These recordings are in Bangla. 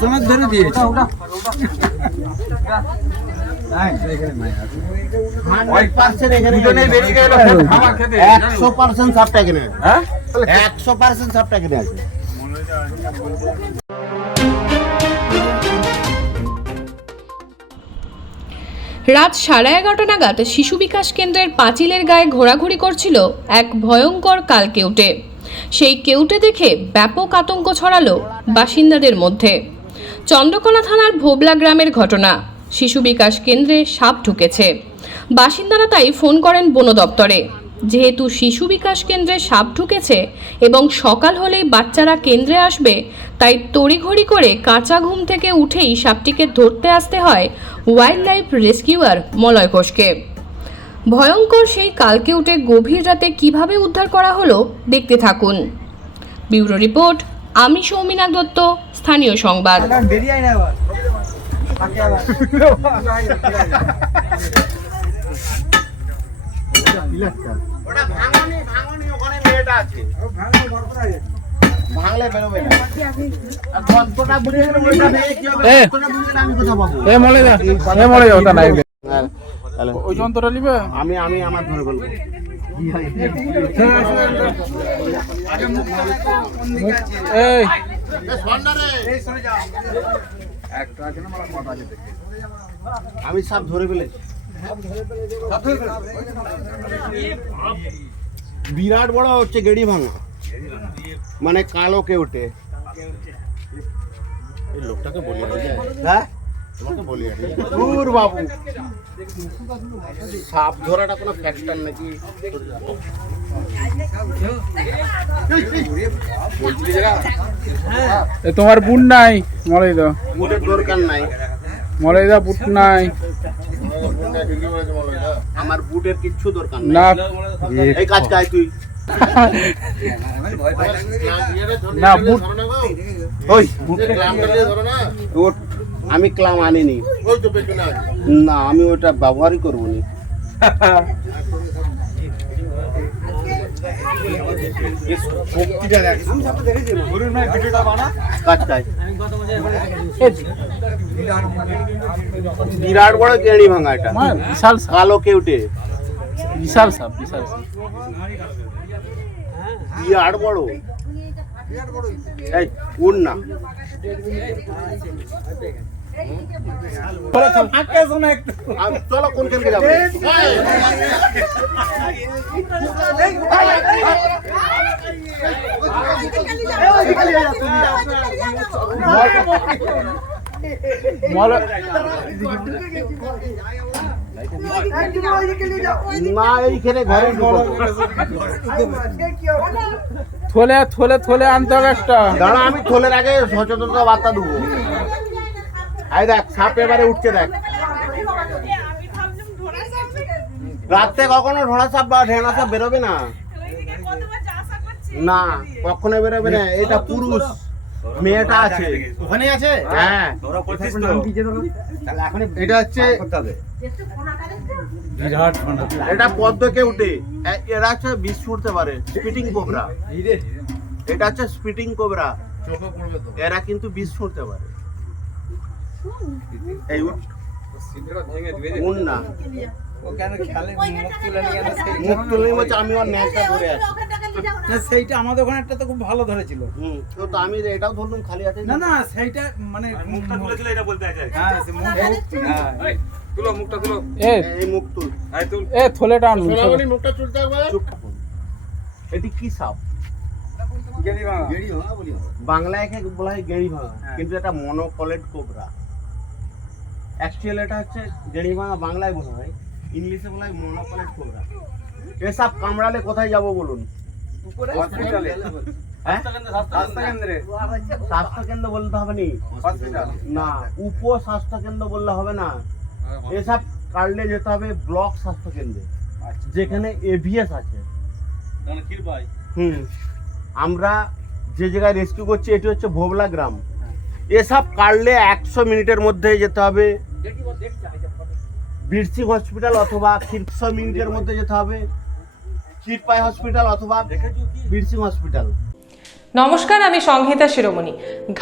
সময় ধরে দিয়েছে। একশো পার্সেন্ট সাপটা এখানে একশো পার্সেন্ট সাপটা এখানে আছে। রাত সাড়ে এগারোটা নাগাদ শিশু বিকাশ কেন্দ্রের পাঁচিলের গায়ে ঘোরাঘুরি করছিল এক ভয়ঙ্কর কালকেউটে সেই কেউটে দেখে ব্যাপক আতঙ্ক ছড়ালো বাসিন্দাদের মধ্যে। চন্দ্রকোনা থানার ভোবলা গ্রামের ঘটনা। শিশু বিকাশ কেন্দ্রে সাপ ঢুকেছে। বাসিন্দারা তাই ফোন করেন বন দপ্তরে। যেহেতু শিশু বিকাশ কেন্দ্রে সাপ ঢুকেছে এবং সকাল হলেই বাচ্চারা কেন্দ্রে আসবে, তাই তড়িঘড়ি করে কাঁচা ঘুম থেকে উঠেই সাপটিকে ধরতে আসতে হয় ওয়াইল্ড লাইফ রেস্কিউয়ার মলয় ঘোষকে। ভয়ঙ্কর সেই কালকে উঠে গভীর রাতে কীভাবে উদ্ধার করা হলো দেখতে থাকুন ব্যুরো রিপোর্ট, আমি সৌমিনাথ দত্ত, স্থানীয় সংবাদ এ। মলে যা, এ মলে যা, ওটা নাই ওই যন্ত্রটা নিবে? আমি আমি আমার ধরে বলব এই। আমি সব ধরে ফেলেছি। বিরাট বড় হচ্ছে গেড়ি ভাঙা। মানে কালো কেউটে এই লোকটাকে বলি হ্যাঁ? তোমাকে বলি আর দূর বাবু। সাপ ধরাটা কোনো ফ্যাক্টর নাকি? এ তোমার বুট নাই মলে দাও বুটের দরকার নাই। মলে দা বুট নাই। আমার বুটের কিচ্ছু দরকার না নাই এই কাজ কাজ তুই। না বুট ওই আমি ক্লাম আনিনি। না আমি ওটা ব্যবহারই করব নি বিরাট বড় কেড়ি ভাঙা এটা। বিশাল কালো কেউটে। বিশাল সাপ বিশাল সাপ। বিরাট বড়। এই উড় না। চলো কোন খেলকে যাব না এইখানে ঘরে। থলে থলে থলে আনতে হবে একটা দাঁড়া, আমি থলের আগে সচেতনতা বার্তা দেবো আই দেখ সাপ এবারে উঠছে দেখ। রাত্রে কখনো ঢোড়া সাপ বা ঢেঁড়া সাপ বেরোবে না। না কখনো বেরোবে না এটা পুরুষ। মেয়েটা আছে। ওখানে আছে? হ্যাঁ। এটা হচ্ছে বিরাট এটা পদ্মকে উঠে। এরা হচ্ছে বিষ ছুটতে পারে স্পিটিং কোবরা এটা হচ্ছে স্পিটিং কোবরা এরা কিন্তু বিষ ছুটতে পারে। এই উঠ উঠ না। ও কেন খেলে মুখ তুলে নিয়ে আনে সেই- মুখ তুলে নিয়ে বলছে আমি ওর ন্যাকটা ধরে আছি। না, সেইটা আমাদের ওখানে একটা তো খুব ভালো ধরেছিল। হুম তো তো আমি এটাও ধরলাম খালি হাতে? না না সেইটা মানে মুখটা তুলেছিল এটা বলতে আছে। হ্যাঁ সে মুখ হ্যাঁ তুলো মুখটা তুলো। এ এই মুখ তুল। আয় তুল। এ থলেটা আনুন মুখটা চুপ এটি কি সাপ? গেড়ি বাংলায় একে বলা হয় গেড়ি ভাঙা হ্যাঁ। কিন্তু এটা মনোকলেট কোবরা অ্যাকচুয়ালি এটা হচ্ছে গেড়ি ভাঙা বাংলায় বলা হয় ইংলিশে বলা হয় মনোকলেট কোবরা এসব কামড়ালে কোথায় যাব বলুন? হসপিটালে হ্যাঁ? স্বাস্থ্য কেন্দ্র বলতে হবে নি? না উপ স্বাস্থ্য কেন্দ্র বললে হবে না। এসব কাটলে যেতে হবে ব্লক স্বাস্থ্য কেন্দ্রে যেখানে এভিএস আছে। হুম। আমরা যে জায়গায় রেস্কিউ করছি এটি হচ্ছে ভোবলা গ্রাম। এসব কাটলে একশো মিনিটের মধ্যে যেতে হবে। বীরসিং হসপিটাল অথবা তিনশো মিনিটের মধ্যে যেতে হবে। ক্ষীরপাই হসপিটাল অথবা বীরসিং হসপিটাল। নমস্কার, আমি সংহিতা শিরোমণি।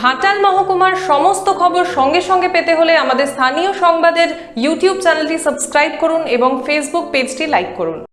ঘাটাল মহকুমার সমস্ত খবর সঙ্গে সঙ্গে পেতে হলে আমাদের স্থানীয় সংবাদের ইউটিউব চ্যানেলটি সাবস্ক্রাইব করুন এবং ফেসবুক পেজটি লাইক করুন।